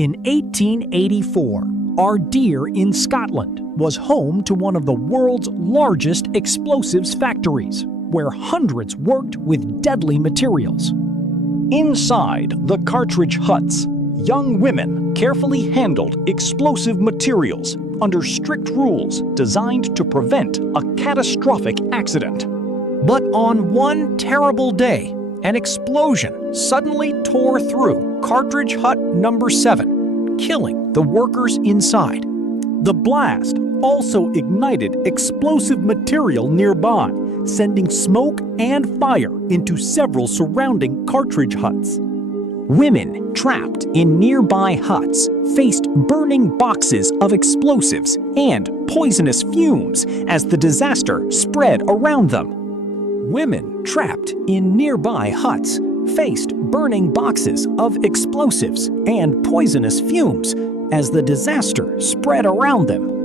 In 1884, Ardeer in Scotland was home to one of the world's largest explosives factories, where hundreds worked with deadly materials. Inside the cartridge huts, young women carefully handled explosive materials under strict rules designed to prevent a catastrophic accident. But on one terrible day, an explosion suddenly tore through Cartridge Hut No. 7, killing the workers inside. The blast also ignited explosive material nearby, sending smoke and fire into several surrounding cartridge huts. Women trapped in nearby huts faced burning boxes of explosives and poisonous fumes as the disaster spread around them. Women trapped in nearby huts faced burning boxes of explosives and poisonous fumes as the disaster spread around them.